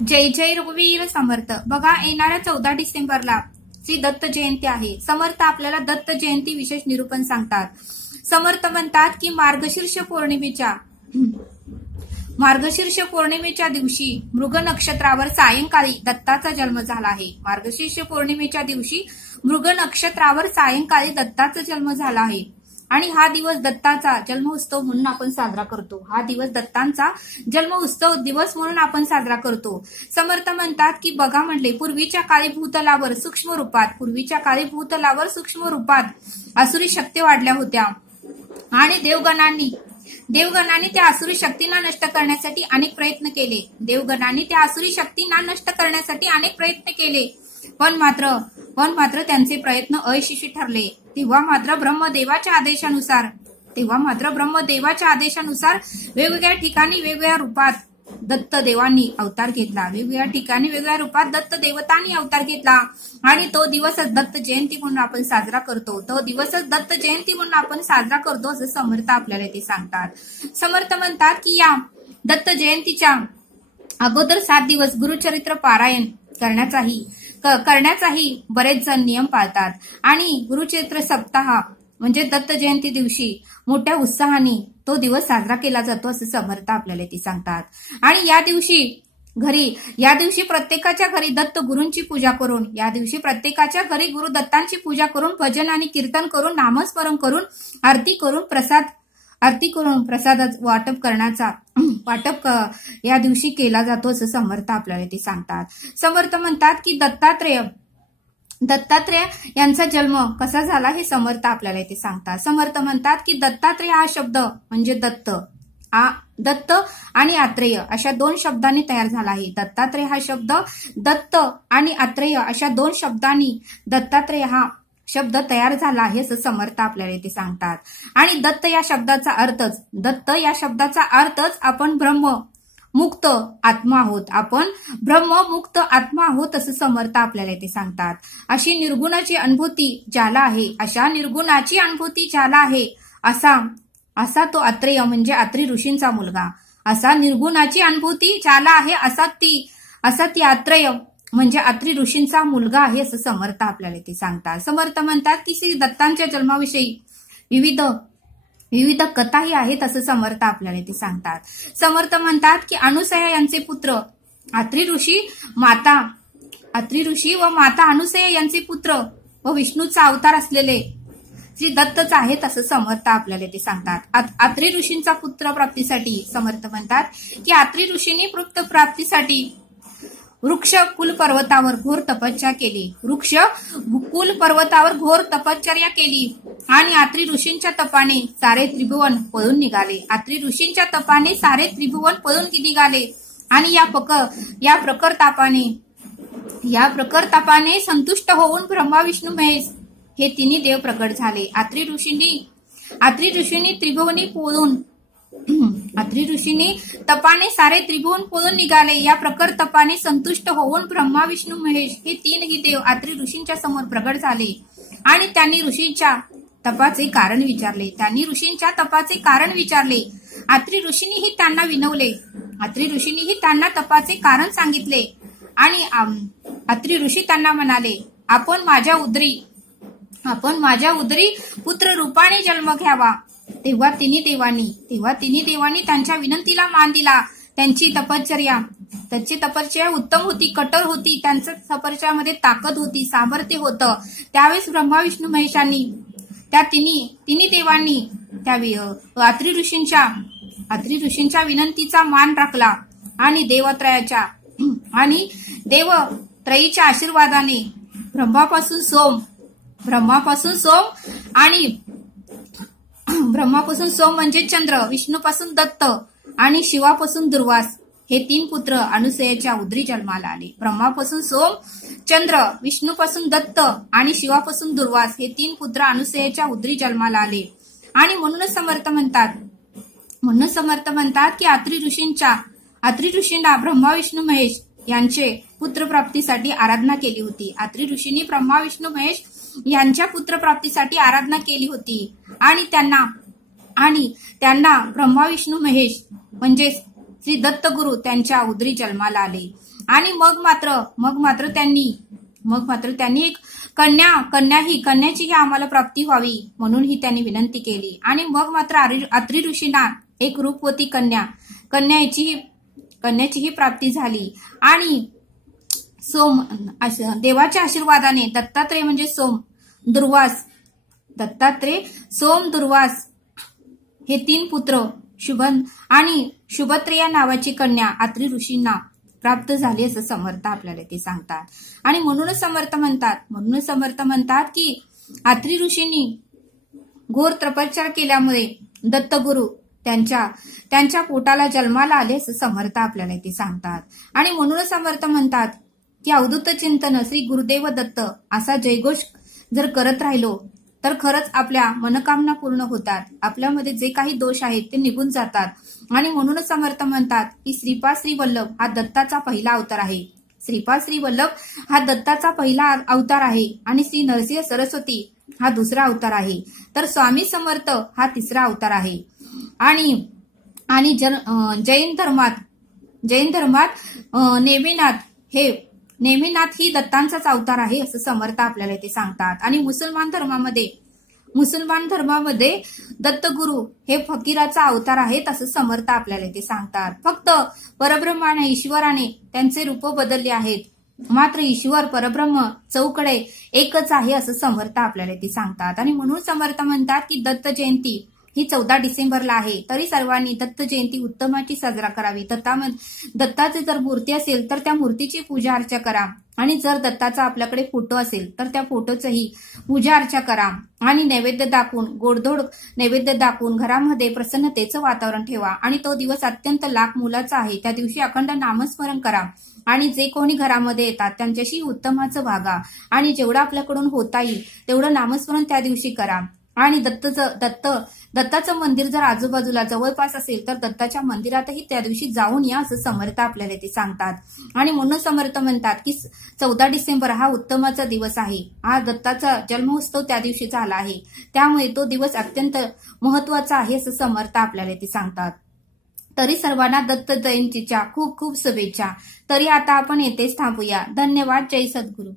जय जय रघुवीर समर्थ. बघा, येणाऱ्या 14 डिसेंबरला श्री दत्त जयंती आहे. समर्थ आपल्याला दत्त जयंती विशेष निरूपण सांगतात. समर्थ म्हणतात की मार्गशीर्ष पौर्णिमेच्या दिवशी मृग नक्षत्रावर सायंकाळी दत्ताचा जन्म झाला आहे. मार्गशीर्ष पौर्णिमेच्या दिवशी मृग नक्षत्रावर सायंकाळी दत्ताचा जन्म झाला आहे आणि हा दिवस दत्ताचा जन्म उत्सव म्हणून आपण साजरा करतो. हा दिवस दत्तांचा जन्म उत्सव दिवस म्हणून आपण साजरा करतो. समर्थ म्हणतात की बघा म्हटले, पूर्वीच्या काळी भूतलावर सूक्ष्म रूपात आसुरी शक्ती वाढल्या होत्या आणि देवगणांनी त्या आसुरी शक्तींना नष्ट करण्यासाठी अनेक प्रयत्न केले. पण मात्र त्यांचे प्रयत्न अयशस्वी ठरले. तेव्हा मात्र ब्रह्मदेवाच्या आदेशानुसार वेगवेगळ्या ठिकाणी वेगवेगळ्या रूपात दत्तदेवांनी अवतार घेतला आणि तो दिवसच दत्त जयंती म्हणून आपण साजरा करतो. असं समर्थ आपल्याला ते सांगतात. समर्थ म्हणतात की या दत्त जयंतीच्या अगोदर 7 दिवस गुरुचरित्र पारायण करण्याचाही बरेच जण नियम पाळतात आणि गुरुचरित्र सप्ताह म्हणजे दत्त जयंती दिवशी मोठ्या उत्साहाने तो दिवस साजरा केला जातो असं समर्थ आपल्याला ते सांगतात. आणि या दिवशी प्रत्येकाच्या घरी दत्त गुरूंची पूजा करून गुरु दत्तांची पूजा करून भजन आणि कीर्तन करून नामस्मरण करून आरती करून प्रसाद वाटप या दिवशी केला जातो असं समर्थ आपल्याला ते सांगतात. समर्थ म्हणतात की दत्तात्रेय यांचा जन्म कसा झाला हे समर्थ आपल्याला ते सांगतात. समर्थ म्हणतात की दत्तात्रेय हा शब्द म्हणजे दत्त आणि आत्रेय अशा 2 शब्दांनी तयार झाला आहे. दत्तात्रेय हा शब्द दत्त आणि आत्रेय अशा 2 शब्दांनी दत्तात्रेय हा शब्द तयार झाला आहे असं समर्थ आपल्याला ते सांगतात. आणि दत्त या शब्दाचा अर्थच आपण ब्रह्ममुक्त आत्मा आहोत असं समर्थ आपल्याला ते सांगतात. अशा निर्गुणाची अनुभूती ज्याला आहे असा तो आत्रेय म्हणजे आत्री ऋषींचा मुलगा. असा निर्गुणाची अनुभूती ज्याला आहे असा ती आत्रेय म्हणजे आत्री ऋषींचा मुलगा आहे असं समर्थ आपल्याला ते सांगतात. समर्थ म्हणतात की श्री दत्तांच्या जन्माविषयी विविध कथाही आहेत असं समर्थ आपल्याला ते सांगतात. समर्थ म्हणतात की अनुसया यांचे पुत्र आत्री ऋषी व माता अनुसया यांचे पुत्र व विष्णूचा अवतार असलेले श्री दत्तच आहेत असं समर्थ आपल्याला ते सांगतात. आत्री ऋषींचा पुत्र प्राप्तीसाठी समर्थ म्हणतात की आत्री ऋषींनी पुत्र प्राप्तीसाठी वृक्ष कुल पर्वतावर घोर तपश्चर्या केली आणि आत्री ऋषींच्या तपाने सारे त्रिभुवन पळून निघाले आणि या प्रकर तापाने संतुष्ट होऊन ब्रह्मा विष्णू महेश हे तिन्ही देव प्रकट झाले. आत्री ऋषींनी तपाने सारे त्रिभुवन पळून निघाले. या प्रकर तपाने संतुष्ट होऊन ब्रह्मा विष्णू महेश हे 3ही देव आत्री ऋषींच्या समोर प्रगट झाले आणि त्यांनी ऋषींच्या तपाचे कारण विचारले. आत्री ऋषींनीही त्यांना विनवले. आत्री ऋषींनीही त्यांना तपाचे कारण सांगितले आणि आत्री ऋषी त्यांना म्हणाले, आपण माझ्या उदरी पुत्र रूपाने जन्म घ्यावा. तेव्हा तिन्ही देवांनी त्यांच्या विनंतीला मान दिला. त्यांची तपश्चर्या उत्तम होती, कठोर होती. त्यांच्या तपश्चर्यामध्ये ताकद होती, सामर्थ्य होतं. त्यावेळेस ब्रह्मा विष्णू महेशांनी त्या तिन्ही देवांनी त्या आत्री ऋषींच्या विनंतीचा मान राखला आणि देवत्रयीच्या आशीर्वादाने ब्रह्मापासून सोम म्हणजे चंद्र, विष्णूपासून दत्त आणि शिवापासून दुर्वास हे 3 पुत्र अनुसयाच्या उदरी जन्माला आले. ब्रह्मापासून सोम, चंद्र, विष्णूपासून दत्त आणि शिवापासून दुर्वास हे 3 पुत्र अनुसयाच्या उदरी जन्माला आले. आणि म्हणूनच समर्थ म्हणतात की आत्री ऋषींना ब्रह्मा विष्णू महेश यांचे पुत्रप्राप्तीसाठी आराधना केली होती. आत्री ऋषींनी ब्रह्मा विष्णू महेश यांच्या पुत्रप्राप्तीसाठी आराधना केली होती आणि त्यांना ब्रह्मा विष्णू महेश म्हणजे श्री दत्तगुरु त्यांच्या उदरी जन्माला आले आणि मग मात्र त्यांनी एक कन्याची आम्हाला प्राप्ती व्हावी म्हणून ही त्यांनी विनंती केली आणि मग मात्र अत्रि ऋषींना एक रूपवती कन्याचीही प्राप्ती झाली आणि देवाच्या आशीर्वादाने दत्तात्रेय सोम दुर्वास हे 3 पुत्र आणि शुभत्रिया नावाची कन्या अत्रि ऋषींना प्राप्त झाली असं समर्थ आपल्याला ते सांगतात. आणि म्हणूनच समर्थ म्हणतात की अत्रि ऋषींनी घोर तपश्चर्या केल्यामुळे दत्तगुरु त्यांच्या पोटाला जन्माला आले असं समर्थ आपल्याला ते सांगतात. आणि म्हणूनच समर्थ म्हणतात की अवधूत चिंतन श्री गुरुदेव दत्त असा जयघोष जर करत राहिलो तर खरंच आपल्या मनोकामना पूर्ण होतात. आपल्यामध्ये जे काही दोष आहेत ते निघून जातात. आणि म्हणूनच समर्थ म्हणतात की श्रीपाद श्री वल्लभ हा दत्ताचा पहिला अवतार आहे. श्रीपाद श्री वल्लभ हा दत्ताचा पहिला अवतार आहे आणि श्री नरसिंह सरस्वती हा दुसरा अवतार आहे. तर स्वामी समर्थ हा तिसरा अवतार आहे. आणि जैन धर्मात नेमिनाथ ही दत्तांचाच अवतार आहे असं समर्थ आपल्याला ते सांगतात. आणि मुसलमान धर्मामध्ये दत्तगुरु हे फकीराचा अवतार आहेत असं समर्थ आपल्याला ते सांगतात. फक्त परब्रह्माने ईश्वराने त्यांचे रूप बदलले आहेत, मात्र ईश्वर परब्रह्म चौकडे एकच आहे असं समर्थ आपल्याला ते सांगतात. आणि म्हणून समर्थ म्हणतात की दत्त जयंती ही 14 डिसेंबरला आहे. तरी सर्वांनी दत्त जयंती उत्तमाची साजरा करावी. दत्ताची जर मूर्ती असेल तर त्या मूर्तीची पूजा अर्चा करा आणि जर दत्ताचा आपल्याकडे फोटो असेल तर त्या फोटोचंही पूजा अर्चा करा आणि गोडधोड नैवेद्य दाखवून घरामध्ये प्रसन्नतेचं वातावरण ठेवा. आणि तो दिवस अत्यंत लाख मोलाचा आहे. त्या दिवशी अखंड नामस्मरण करा आणि जे कोणी घरामध्ये येतात त्यांच्याशी उत्तमाचं वागा आणि जेवढं आपल्याकडून होता येईल तेवढं नामस्मरण त्या दिवशी करा. आणि दत्ताचं मंदिर जर आजूबाजूला जवळपास असेल तर दत्ताच्या मंदिरातही त्या दिवशी जाऊन या असं समर्थ आपल्याला ते सांगतात. आणि म्हणून समर्थ म्हणतात की 14 डिसेंबर हा उत्तमाचा दिवस आहे. हा दत्ताचा जन्मोत्सव त्या दिवशी झाला आहे, त्यामुळे तो दिवस अत्यंत महत्वाचा आहे असं समर्थ आपल्याला ते सांगतात. तरी सर्वांना दत्त जयंतीच्या खूप खूप शुभेच्छा. तरी आता आपण येथेच थांबूया. धन्यवाद. जय सद्गुरू.